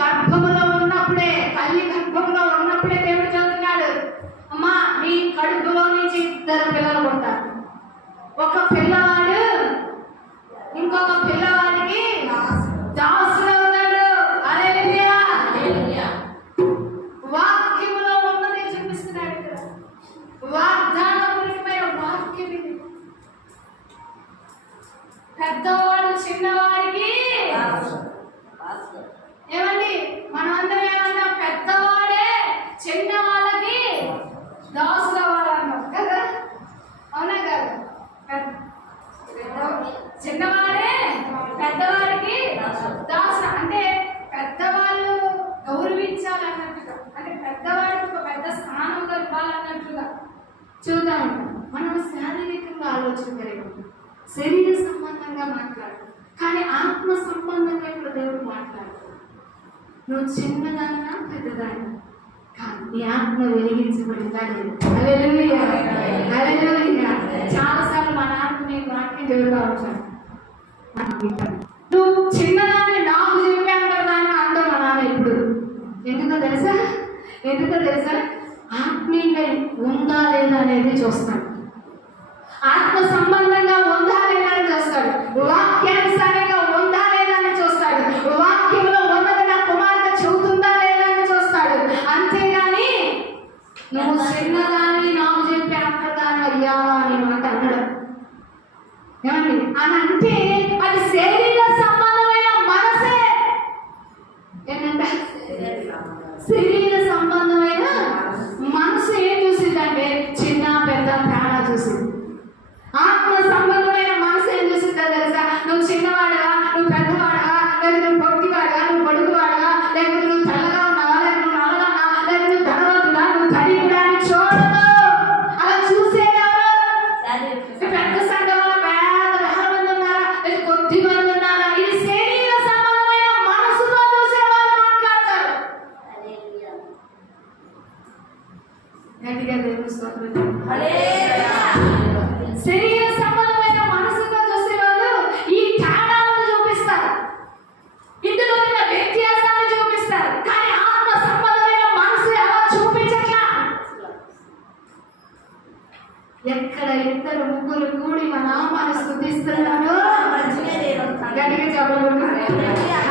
గర్భములో ఉన్నప్పుడే, తల్లి గర్భంలో ఉన్నప్పుడే దేవుడు చెబుతున్నాడు, అమ్మా నీ కడుపులో నుంచి 2 పిల్లలు పుడతారు. ఒక పిల్లవాడు ఇంకొక పిల్లవాడికి దాసుడవుతాడు. హల్లెలూయా. వాక్యములో ఉన్నది చూపిస్తున్నాడు ఇక్కడ. వాగ్దానపూరితమైన వాక్యం ఇది. పెద్దవాడు చిన్నవాడికి ఏమండి, మనం అందరం ఏమన్నా పెద్దవాడే చిన్నవాళ్ళకి దాసులు అవ్వాలన్నాం కదా, అవునా కదా? చిన్నవాడే పెద్దవాడికి దాసు అంటే పెద్దవాళ్ళు గౌరవించాలన్నట్టుగా, అంటే పెద్దవాడికి ఒక పెద్ద స్థానంలో ఇవ్వాలన్నట్టుగా చూద్దాం. మనం శారీరకంగా ఆలోచన కలిగి శరీర సంబంధంగా మాట్లాడు, కానీ ఆత్మ సంబంధంగా ఇప్పుడు దేవుడు మాట్లాడు. నువ్వు చిన్నదాన్నా పెద్దదాన్నా కానీ నీ ఆత్మ వెలిగించబడిందా లేదు. హల్లెలూయా, హల్లెలూయా. చాలాసార్లు మన ఆత్మని వాక్యం దేవుడుగా వచ్చాడు. నువ్వు చిన్నదాన్ని నాకు చెప్పాను కదా అని అందం మన నాన్న ఇప్పుడు. ఎందుకో తెలుసా? ఆత్మీయంగా ఉందా లేదా అనేది చూస్తాడు. ఆత్మ సంబంధంగా ఉందా లేదా అని చూస్తాడు. వాక్యానుసారంగా ఉందా లేదా అని చూస్తాడు. వాక్యంలో ఉన్నది నా కుమార్తె చెబుతుందా లేదా అని చూస్తాడు. అంతేగాని నువ్వు చిన్నదాన్ని నాకు చెప్పి అక్కదాన్ని అయ్యావా అని మాట అన్నాడు. ఏమండి అని అంటే అది శరీర సంబంధమైన మనసే. ఏంటంటే శరీర సంబంధమైన మనసు ఏం చూసిందంటే చిన్న పెద్ద తేడా చూసింది. ఆత్మ సంబంధమైన మనసు ఏం చూసిందో తెలుసా? నువ్వు చిన్నవాడుగా, నువ్వు పెద్దవాడుగా, లేదా నువ్వు పొట్టివాడుగా, నువ్వు పొడుగువాడుగా, లేకపోతే నువ్వు తెల్లగా ఉన్నావా, లేదా నువ్వు నల్లగా, లేదా నువ్వు ధనవంతుడా, నువ్వు ధనికుడా అని చూడదు. అలా చూసేవారు పెద్ద సంఘంలో పేద 10 మంది ఉన్నారా, లేదా కొద్ది మంది ఉన్నారా, ఇది శరీర సంబంధమైన మనసుతో చూసే వాళ్ళు మాట్లాడతారు. గట్టిగా దేవుని స్తోత్రం. శరీర సంబంధమైన మనసుతో చూసే వాళ్ళు ఈ తేడాలను చూపిస్తారు, ఇందులో ఉన్న వ్యత్యాసాన్ని చూపిస్తారు. కానీ ఆత్మ సంబంధమైన మనసు ఎలా చూపించట్లా. ఎక్కడ 2 3 కూడి మా నామాన్ని స్తుతిస్తున్నారో గట్టిగా చెప్పగలుగుతారు.